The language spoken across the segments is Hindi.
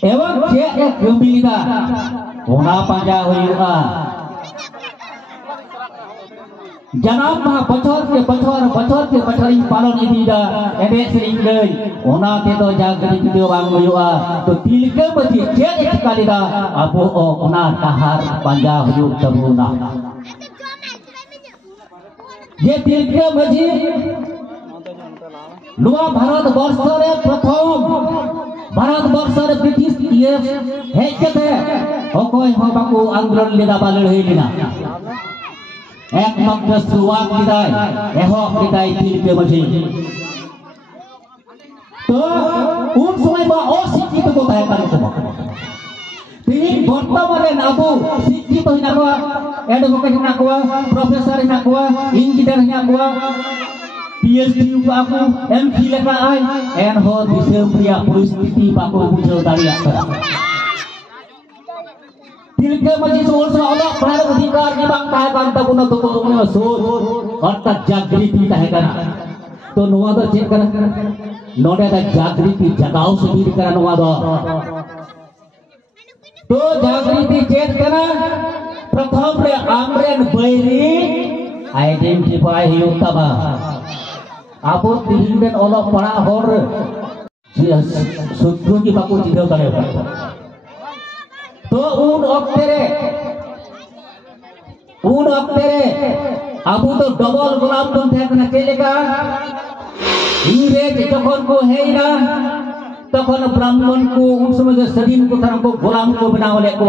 Ewan cek ya gembira, ona panja huyuha. Jangan mah bocor ke ini palon ini dah, ede sering deh. Ona kita jaga kita bang huyuha, tu tilke masih cek sekali dah. Abu ona tahar panja huyuh teruna. Ye tilke masih luar Bharat Borsore Prathom Bharat Borsore British ये है क्या है ओकोई हो बाकू आंदोलन लेदा बालर है लिना एक मात्र शुरुआत किदाई एहो किदाई तीर के मजे तो उन समय बा अशिक्षित को ताहे पारे तो तीन बर्तमाने नाबू शिक्षित हिना को एडवोकेट हिना को प्रोफेसर हिना को इंजीनियर हिना को PhD aku MPhil ka ai en ho disem pria परिस्थिति बाको बुझो दारिया करा tilke maji soal soal प्राण अधिकार ni bang tahe kan ta kuno to kuno soch artat jagriti tahe kana to noa do cek kana node da jagriti jagao sabir kana noa do to jagriti cek kana pratham re amren bairi identify hiyuta ba Abu tihindan Allah para hor sudru ki baku jido kare to un oktere Abu to double gulam ton thekna keleka ingrej jokhon ko heina তখন ব্রাহ্মণ को उन समय जो सदीन को तरह को गुलाम को बना वाले को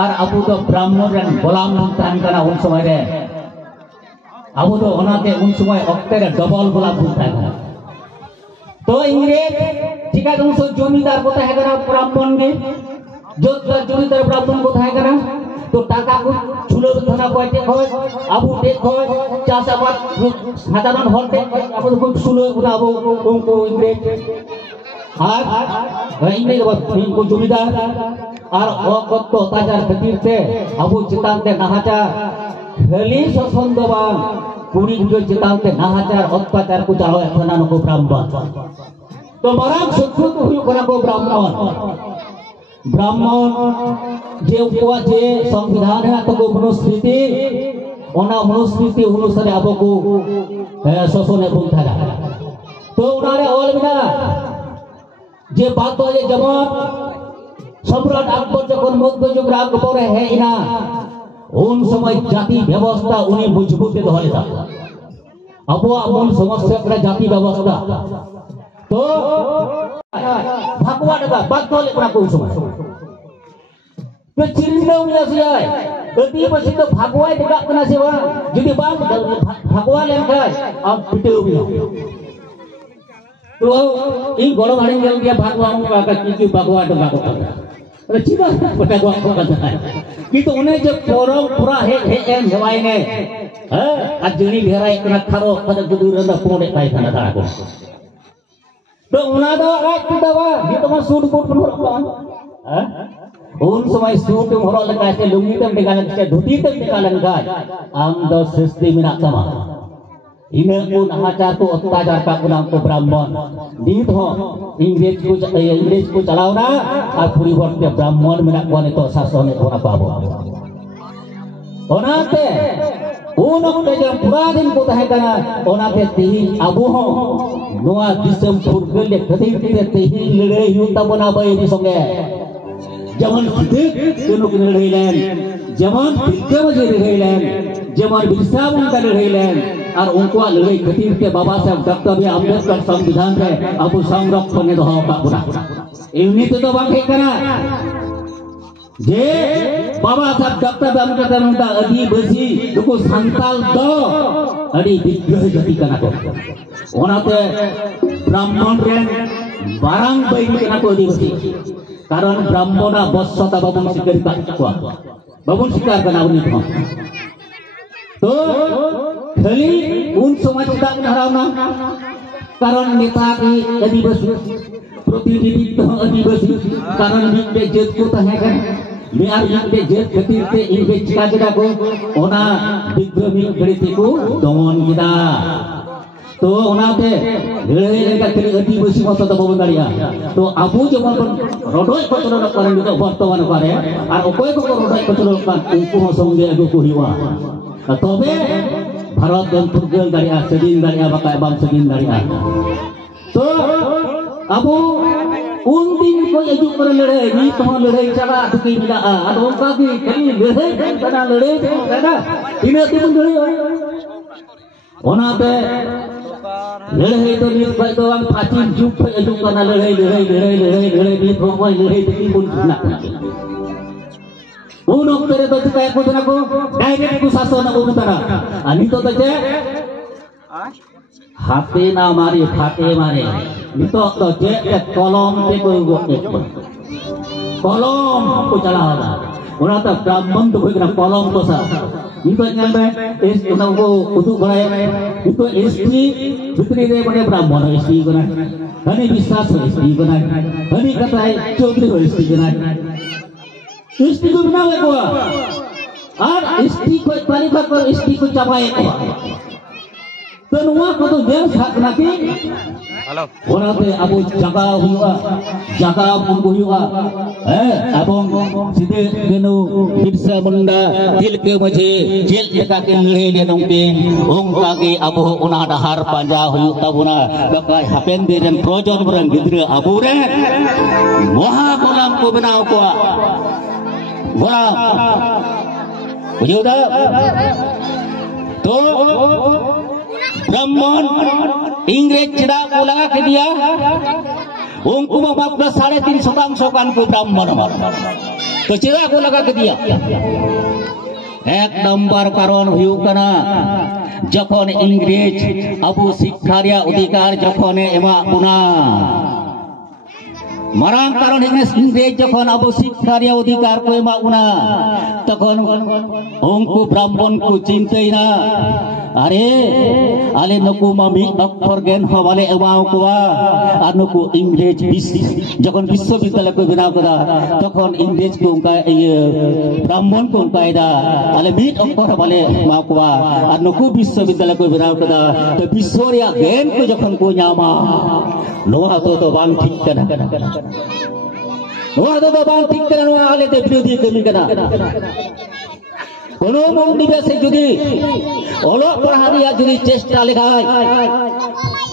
और अबू तो ब्राह्मण रन गुलाम तान करना उन समय रे अबू तो होनाते उन समय अक्ते रे डबल गुलाम तान करना तो इंग्रेज जिका उन सब जमींदार को ताहे करना ब्राह्मण ने जो जमींदार ब्राह्मण को ताहे करना तो टाका को छुलो थाना को टेक होय अबू टेक होय चास आबाद साधारण हर टेक अबू को छुलो अबू उनको इंग्रेज ini ko jumidar ar okto tajar ketirte abu citante nahacar khali sosondo bang kuri juga citante nahacar otpacar ku calo ekhanan ko brahman to marang sutru tu huyu kana ko brahman je ukwa je संविधान है तो को मनुस्मृति ona मनुस्मृति अनुसार abu ko sosone bun thara to unare ol bina जे बात वाले जमात सम्राट अकबर जखन मध्ययुग अकबर है इना उन समय जाति व्यवस्था उन्हें मजबूत दोहले था अबुआ मूल समस्या करा जाति व्यवस्था तो भगवान का बात वाले करा कोई समय तो चिन्ह उन्हें सियाय गति पसी तो भगवान देखा कना सेवा यदि बात भगवान लेकर अब पिटे हुए तो इन गोलो भाड़े में गया भगवान का की भगवान तो भगवान अरे चिदा पटा को कहता है कि तो उन्हें जब पूरा है एम हवाई ने आज जनी घेरा एक ना खारो कद गुदुरन दा पोड़े काय खाना था को तो उना दो आज दवा ये तो सूट कोट पहन उन समय सूट हरो लगा से लुंगी तक निकालन से धोती तक निकालन का आम दो सृष्टि में ना कमा इन्हें उन आचार को अत्याचार का गुलाम को ब्राह्मण नीत हो इंग्रेज को चलावना और पूरी वर्ष ब्राह्मण में ना तो शासन होना पाबो ओनाते उन अक्ते जब पूरा दिन को तहे कना ओनाते तेही अबू हो नोआ दिसम फुरगल ले कथि तेही लड़ाई हुता बना बई संगे जमन खिदक दोनों के लड़ाई लेन जमन के वजह लड़ाई लेन जमन बिरसा मुंडा लड़ाई लेन और उनको लड़ाई खतीर के बाबा साहब डॉक्टर बी अम्बेडकर संविधान रे अबू संरक्षण दो बाबुरा इवनी तो बाकी करा जे बाबा साहब डॉक्टर बी अम्बेडकर मुंडा अदी बसी दुको संताल दो अडी विग्रह जाति कना को ओनाते ब्राह्मण रे बारंग बई कना को अदी बसी कारण ब्राह्मणा बसता बाबुन शिकार का बाबुन शिकार कना उनी तो खाली उन समाज का हराना कारण नेता की आदिवासी प्रतिनिधित्व आदिवासी कारण इनके जेत को तहे कर मेर इनके जेत खातिर ते इनके चिका चिका को ओना विद्रोही गणित को दमन किदा तो उनाते लड़ाई लेका करी अति बेसी मत तो बाबन दाड़िया तो आबू जेमन रडोय कचरो करे नितो बर्तमान करे और अकय को रडोय कचरो कान उनको हो संगे अगु को हिवा तबे भारत देन फुरगल दाड़िया सदिन दाड़िया बाकाय बाम सदिन दाड़िया तो आबू उन दिन को अजू कर लड़ाई नी तो लड़ाई चला तुकी बिना और उनका भी कई लड़ाई करना लड़ाई करना इने तुम लड़ाई ओनाते लड़ाई तो नित भाई तो हम प्राचीन जुग पे अजू करना लड़ाई नित हो भाई लड़ाई तुकी बुन सुना उन ओक्तरे तो चिकाय को जना को डायरेक्ट को शासन को उतरा अनि तो तचे हाथे ना मारे फाटे मारे नितो तो जे कलम पे को कलम को चलावा ओना तो ब्राह्मण तो भइना कलम तो सा नितो ᱧᱮᱞ ᱢᱮ एस ओना को उदुग बड़ाय नितो एसटी भितरी रे बने ब्राह्मण एसटी बना हनी विश्वास एसटी बना हनी कथाय चौधरी एसटी बना एसटी को बनावे को और एसटी को तालिका कर एसटी को चाबाए को तो नुआ को तो जेल साथ नाकी हेलो ओनाते आबो जागा हुआ जागा बुंगु हुआ एबं सिदे गेनु बिरसा मुंडा दिल के मजे जेल लेका के लड़ाई ले नोंके ओंका के आबो ओना डाहार पांजा हुयु ताबुना बकाय हापेन दिरन प्रोजन बरन गिद्रे आबो रे महा गोलाम को बनाव को गोलाम बुझुदा तो ब्राह्मण इंग्रेज चिड़ा को लगा के दिया उनको मात्र 3.5% कान को ब्राह्मण तो चिड़ा को लगा के दिया एक नंबर कारण हुयुकना जखन इंग्रेज अबु शिक्षा रे अधिकार जखन एमा बुना मरांग कारण इंग्रेज जखन अबु शिक्षा रे अधिकार को एमा बुना तखन उनको ब्राह्मण को चिंतैना अरे आले नुकु मामी अक्षर ज्ञान हवाले एमाव कोआ और नुकु इंग्रेज जखन विश्वविद्यालय को बनाव कदा तखन इंग्रेज को उनका ब्राह्मण को उनका इदा आले मीट अक्षर हवाले एमाव कोआ और नुकु विश्वविद्यालय को बनाव कदा तो विश्व रे ज्ञान को जखन को न्यामा नोहा तो बांग ठीक कना नोहा तो बांग ठीक कना नोहा आले ते विरोधी कमी कना कोनो मुंडिबे से जुदी ओलो पढ़ारिया जुदी चेष्टा लेखाय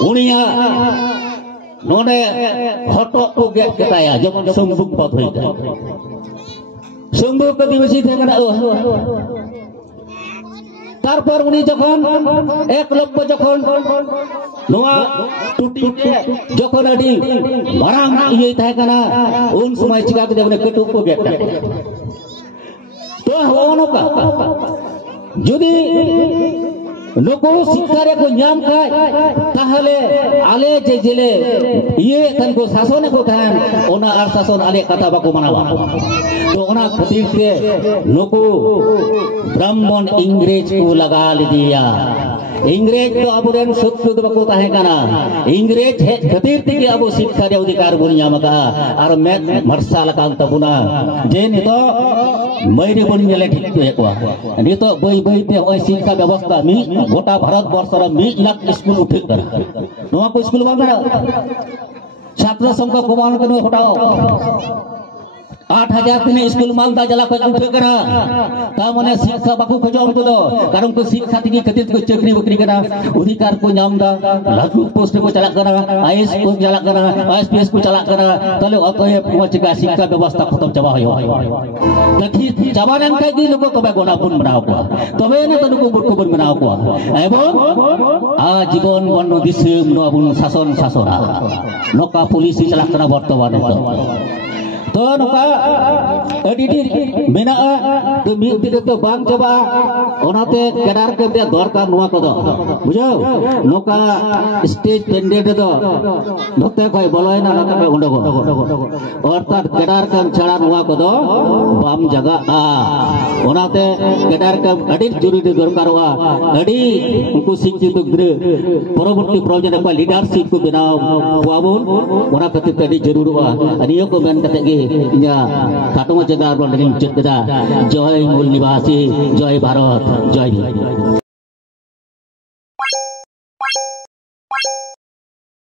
उनिया नोने हटो को गेट केताया जमन संबुक पद होइता संबुक को दिवसी थेकना तारपर उनी जखन एकलव्य जखन नोआ टुटी जखन अडी मारांग इये थाकना उन समय चिका के देबने कटु को गेट तो होनो का जुदी नुकु शिक्षा रे को ᱧᱟᱢ खाय ताहले आले जे जिले ये तन को शासन को थान ओना आर शासन आले कथा बाको मनावा तो ओना खातिर से नुकु ब्राह्मण इंग्रेज को लगा लिया इंग्रेज तो अबुरेन शत्रु बाको ताहे काना इंग्रेज हे खातिर ते अब शिक्षा रे अधिकार बुन ᱧᱟᱢका आर में मरसाल कान तबुना जे नितो मैरी बन गेले ठीक तो एकवा नितो बई बई ते ओय शिक्षा व्यवस्था मी गोटा भारत वर्ष रे 1 लाख स्कूल उठे कर नोआ को स्कूल बांधा छात्र संख्या कमान के हटाओ 8,000 दिन स्कूल मालदा जला को उठे करा ता माने शिक्षा बाकू खजो को दो कारण को शिक्षा तिगी खातिर को चकरी बकरी करा अधिकार को नामदा लाखु पोस्ट को चला करा आईएएस को चला करा आईपीएस को चला करा तले अतय पहुंचका शिक्षा व्यवस्था खत्म चबा होयो तखि जबानन का दी लोग तबे गोनापुन बनाओ को तबे ने तनुको बुरकुबन बनाओ को एवं आजीवन वन दिसम नबुन शासन शासना नोका पुलिस चला करा वर्तमान तो नोका अडिडी मेना तो मिद तो बांग चबा ओनाते केडार के दे दरकार नोआ को दो बुझो नोका स्टेज कैंडिडेट दो नोते कोई बोलोयना नोते कोई उंडो अर्थात केडार के छड़ा नोआ को दो बाम जगह आ ओनाते केडार के अडिड जुरी दरकार वा अडी उनको शिक्षित गिरे परवर्ती प्रोजेक्ट को लीडरशिप को बनाओ वाबुन ओना खातिर अडी जरूर वा अनियो को मेन कते गे या खाटो जगह बन जय मूल निवासी जय भारत जय